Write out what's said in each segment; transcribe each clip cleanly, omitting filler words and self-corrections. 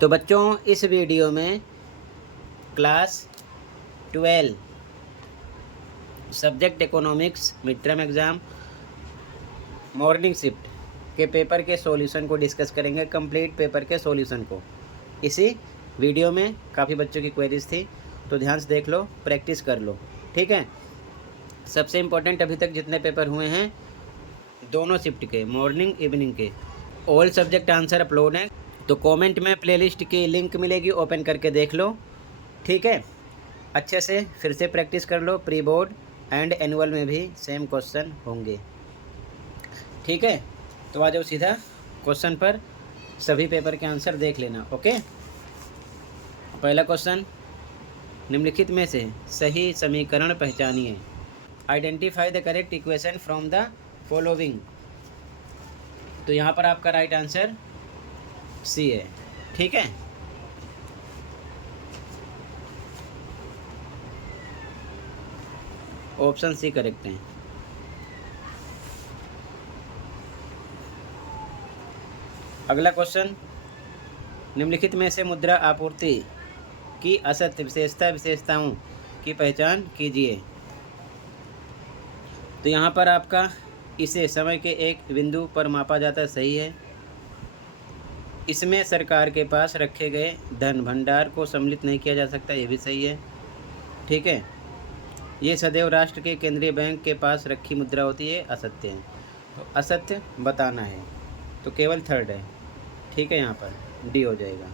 तो बच्चों इस वीडियो में class 12 subject economics mid term exam morning shift के पेपर के सॉल्यूशन को डिस्कस करेंगे, कंप्लीट पेपर के सॉल्यूशन को। इसी वीडियो में काफ़ी बच्चों की क्वेरीज थी, तो ध्यान से देख लो, प्रैक्टिस कर लो, ठीक है। सबसे इम्पोर्टेंट अभी तक जितने पेपर हुए हैं दोनों शिफ्ट के, मॉर्निंग इवनिंग के, ऑल सब्जेक्ट आंसर अपलोड हैं। तो कमेंट में प्लेलिस्ट की लिंक मिलेगी, ओपन करके देख लो, ठीक है। अच्छे से फिर से प्रैक्टिस कर लो, प्री बोर्ड एंड एनुअल में भी सेम क्वेश्चन होंगे, ठीक है। तो आ जाओ सीधा क्वेश्चन पर, सभी पेपर के आंसर देख लेना, ओके। पहला क्वेश्चन, निम्नलिखित में से सही समीकरण पहचानिए। Identify the correct equation from the following. तो यहाँ पर आपका राइट आंसर सी है, ठीक है। ऑप्शन सी करेक्ट है। अगला क्वेश्चन, निम्नलिखित में से मुद्रा आपूर्ति की असत्य विशेषताओं की पहचान कीजिए। तो यहाँ पर आपका इसे समय के एक बिंदु पर मापा जाता है, सही है। इसमें सरकार के पास रखे गए धन भंडार को सम्मिलित नहीं किया जा सकता, ये भी सही है, ठीक है। ये सदैव राष्ट्र के केंद्रीय बैंक के पास रखी मुद्रा होती है, असत्य है। तो असत्य बताना है, तो केवल थर्ड है, ठीक है। यहाँ पर डी हो जाएगा,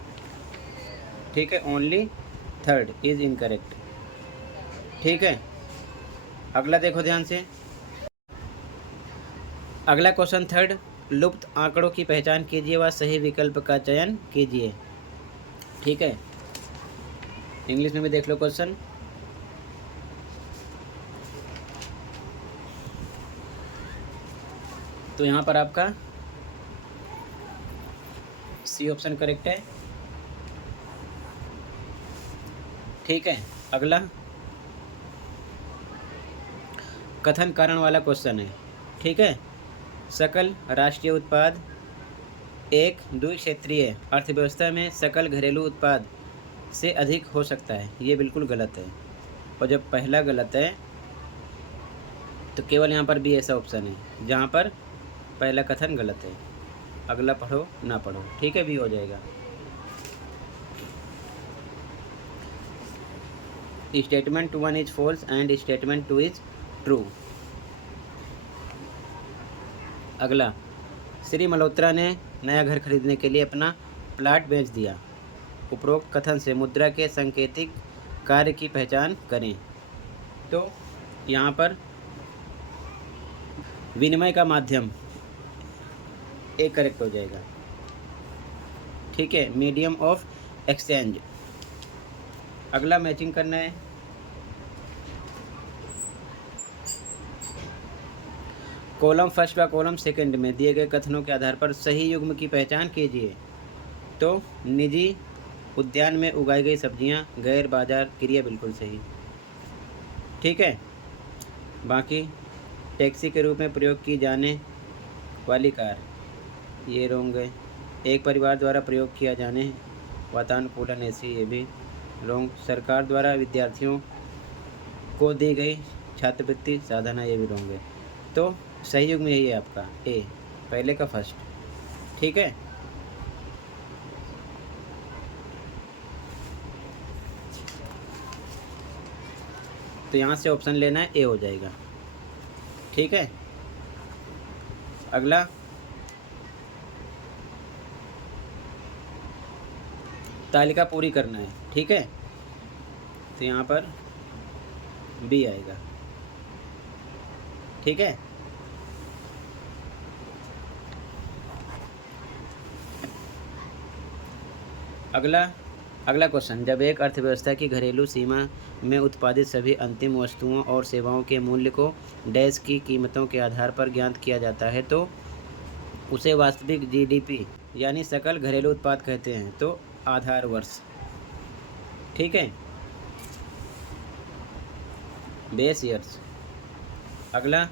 ठीक है। ओनली थर्ड इज इनकरेक्ट, ठीक है। अगला देखो ध्यान से, अगला क्वेश्चन थर्ड, लुप्त आंकड़ों की पहचान कीजिए व सही विकल्प का चयन कीजिए, ठीक है। इंग्लिश में भी देख लो क्वेश्चन। तो यहाँ पर आपका सी ऑप्शन करेक्ट है, ठीक है। अगला कथन कारण वाला क्वेश्चन है, ठीक है। सकल राष्ट्रीय उत्पाद एक द्विक्षेत्रीय अर्थव्यवस्था में सकल घरेलू उत्पाद से अधिक हो सकता है, ये बिल्कुल गलत है। और जब पहला गलत है तो केवल यहाँ पर भी ऐसा ऑप्शन है जहाँ पर पहला कथन गलत है। अगला पढ़ो ना पढ़ो, ठीक है, भी हो जाएगा। Statement 1 is false and statement 2 is true. अगला, श्री मल्होत्रा ने नया घर खरीदने के लिए अपना प्लाट बेच दिया। उपरोक्त कथन से मुद्रा के सांकेतिक कार्य की पहचान करें। तो यहाँ पर विनिमय का माध्यम एक करेक्ट हो जाएगा, ठीक है, मीडियम ऑफ एक्सचेंज। अगला मैचिंग करना है। कॉलम फर्स्ट व कॉलम सेकंड में दिए गए कथनों के आधार पर सही युग्म की पहचान कीजिए। तो निजी उद्यान में उगाई गई सब्जियां, गैर बाजार क्रिया बिल्कुल सही, ठीक है। बाकी टैक्सी के रूप में प्रयोग की जाने वाली कार, ये रोंग है। एक परिवार द्वारा प्रयोग किया जाने वातानुकूलन एसी, ये भी रोंग। सरकार द्वारा विद्यार्थियों को दी गई छात्रवृत्ति साधना, ये भी रोंग है। तो सही युग में यही है आपका ए, पहले का फर्स्ट, ठीक है। तो यहाँ से ऑप्शन लेना है, ए हो जाएगा, ठीक है। अगला, तालिका पूरी करना है, ठीक है। तो यहाँ पर बी आएगा, ठीक है। अगला क्वेश्चन, जब एक अर्थव्यवस्था की घरेलू सीमा में उत्पादित सभी अंतिम वस्तुओं और सेवाओं के मूल्य को डैश की कीमतों के आधार पर ज्ञात किया जाता है तो उसे वास्तविक जीडीपी यानी सकल घरेलू उत्पाद कहते हैं। तो आधार वर्ष, ठीक है, बेस ईयर्स। अगला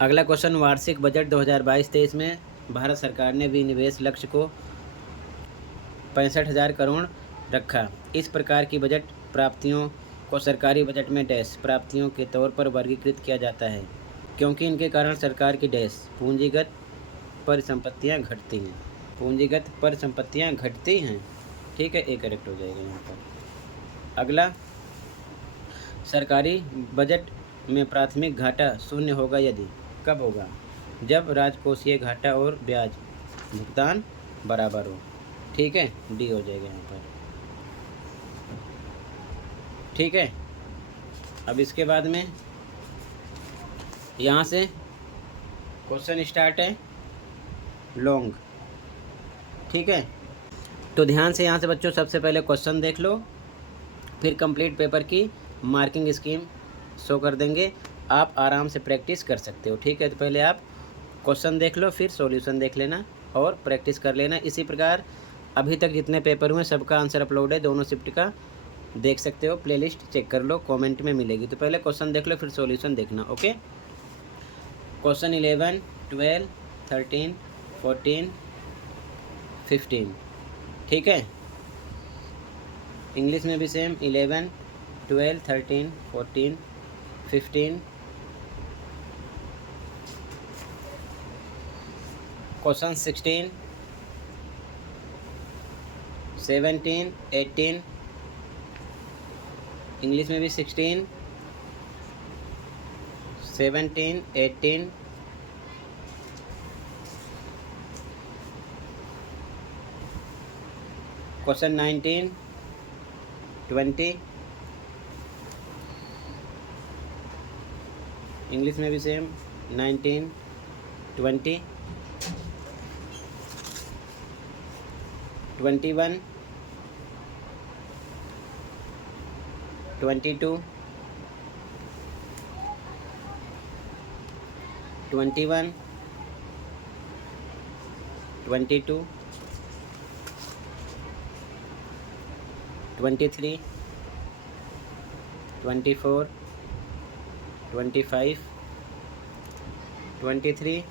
क्वेश्चन, वार्षिक बजट 2022-23 में भारत सरकार ने विनिवेश लक्ष्य को 65,000 करोड़ रखा। इस प्रकार की बजट प्राप्तियों को सरकारी बजट में डैश प्राप्तियों के तौर पर वर्गीकृत किया जाता है, क्योंकि इनके कारण सरकार की डैश पूंजीगत परिसंपत्तियां घटती हैं। पूंजीगत परिसंपत्तियां घटती हैं। ठीक है, एक करेक्ट हो जाएगा यहाँ पर। अगला, सरकारी बजट में प्राथमिक घाटा शून्य होगा यदि। कब होगा? जब राजकोषीय घाटा और ब्याज भुगतान बराबर हो। ठीक है, डी हो जाएगा यहाँ पर। ठीक है, अब इसके बाद में यहाँ से क्वेश्चन स्टार्ट है लॉन्ग। ठीक है, तो ध्यान से यहाँ से बच्चों सबसे पहले क्वेश्चन देख लो, फिर कंप्लीट पेपर की मार्किंग स्कीम शो कर देंगे, आप आराम से प्रैक्टिस कर सकते हो। ठीक है, तो पहले आप क्वेश्चन देख लो, फिर सॉल्यूशन देख लेना और प्रैक्टिस कर लेना। इसी प्रकार अभी तक जितने पेपर हुए सबका आंसर अपलोड है, दोनों शिफ्ट का देख सकते हो, प्लेलिस्ट चेक कर लो, कमेंट में मिलेगी। तो पहले क्वेश्चन देख लो, फिर सॉल्यूशन देखना। Okay, question 11, 12, 13, 14, 15। ठीक है, इंग्लिश में भी सेम 11, 12, 13, 14, 15। क्वेश्चन 16, 17, 18, इंग्लिश में भी 16, 17, 18, क्वेश्चन 19, 20, इंग्लिश में भी सेम 19, 20, 21, 22, 21, 22, 23, 24, 25, 23,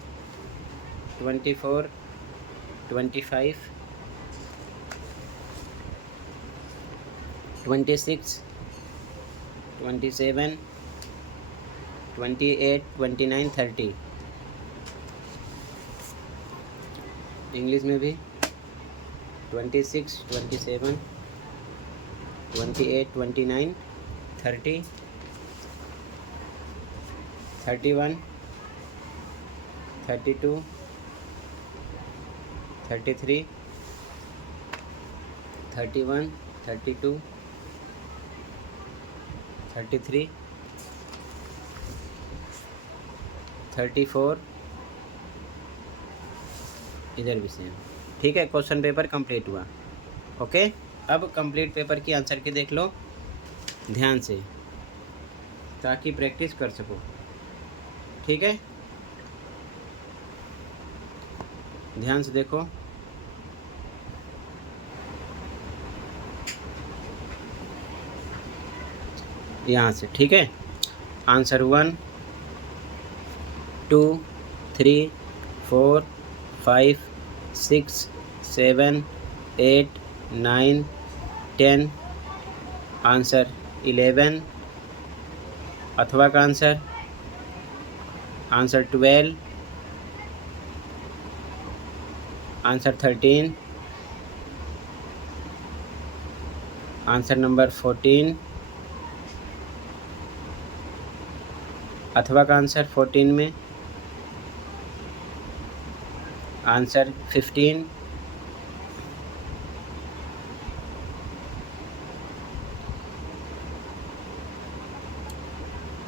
24, 25, 26, 27, 28, 29, 30, इंग्लिश में भी 26, 27, 28, 29, 30, 31, 32, 33, 31, 32, 33, 34, इधर भी सेम। ठीक है, क्वेश्चन पेपर कंप्लीट हुआ। ओके, अब कंप्लीट पेपर की आंसर की देख लो ध्यान से, ताकि प्रैक्टिस कर सको। ठीक है, ध्यान से देखो। यहाँ से, ठीक है, आंसर 1, 2, 3, 4, 5, 6, 7, 8, 9, 10, आंसर 11, अथवा का आंसर 12, आंसर 13, आंसर नंबर 14, अथवा का आंसर 14 में आंसर 15,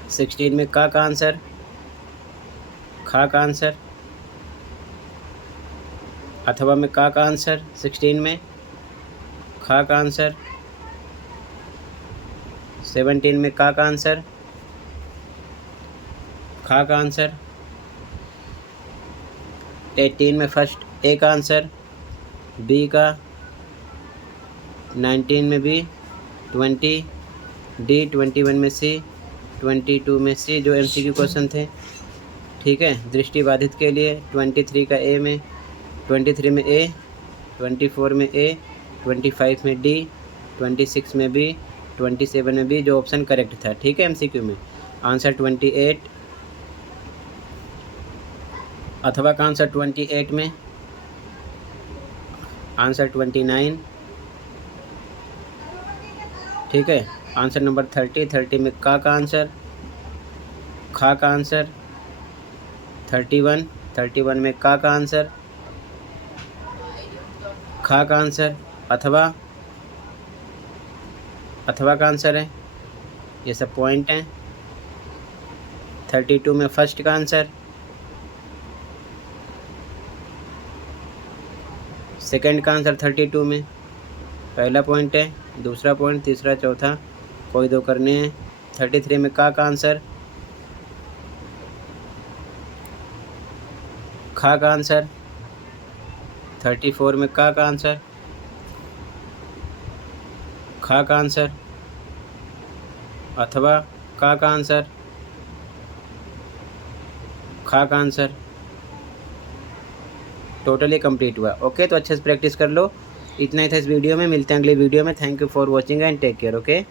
सिक्सटीन में का आंसर, खा का आंसर, अथवा में का आंसर 16 में, खा का आंसर 17 में, का आंसर, खा का आंसर 18 में फर्स्ट ए का आंसर, बी का 19 में बी, 20 डी, 21 में सी, 22 में सी, जो MCQ क्वेश्चन थे। ठीक है, दृष्टिबाधित के लिए 23 का ए में, 23 में ए, 24 में ए, 25 में डी, 26 में बी, 27 में बी, जो ऑप्शन करेक्ट था। ठीक है, एमसीक्यू में आंसर 28, अथवा का आंसर 28 में आंसर 29। ठीक है, आंसर नंबर 30 में का आंसर, खा का आंसर 31 में का आंसर, खा का आंसर, अथवा का आंसर है। ये सब पॉइंट हैं। 32 में फर्स्ट का आंसर, सेकंड का आंसर 32 में पहला पॉइंट है, दूसरा पॉइंट, तीसरा, चौथा, कोई दो करने हैं। 33 में का आंसर, खा का आंसर। 34 में का आंसर, खा का आंसर, अथवा का आंसर, खा का आंसर। टोटली कंप्लीट हुआ। ओके, तो अच्छे से प्रैक्टिस कर लो। इतना ही था इस वीडियो में, मिलते हैं अगले वीडियो में। Thank you for watching and take care. Okay.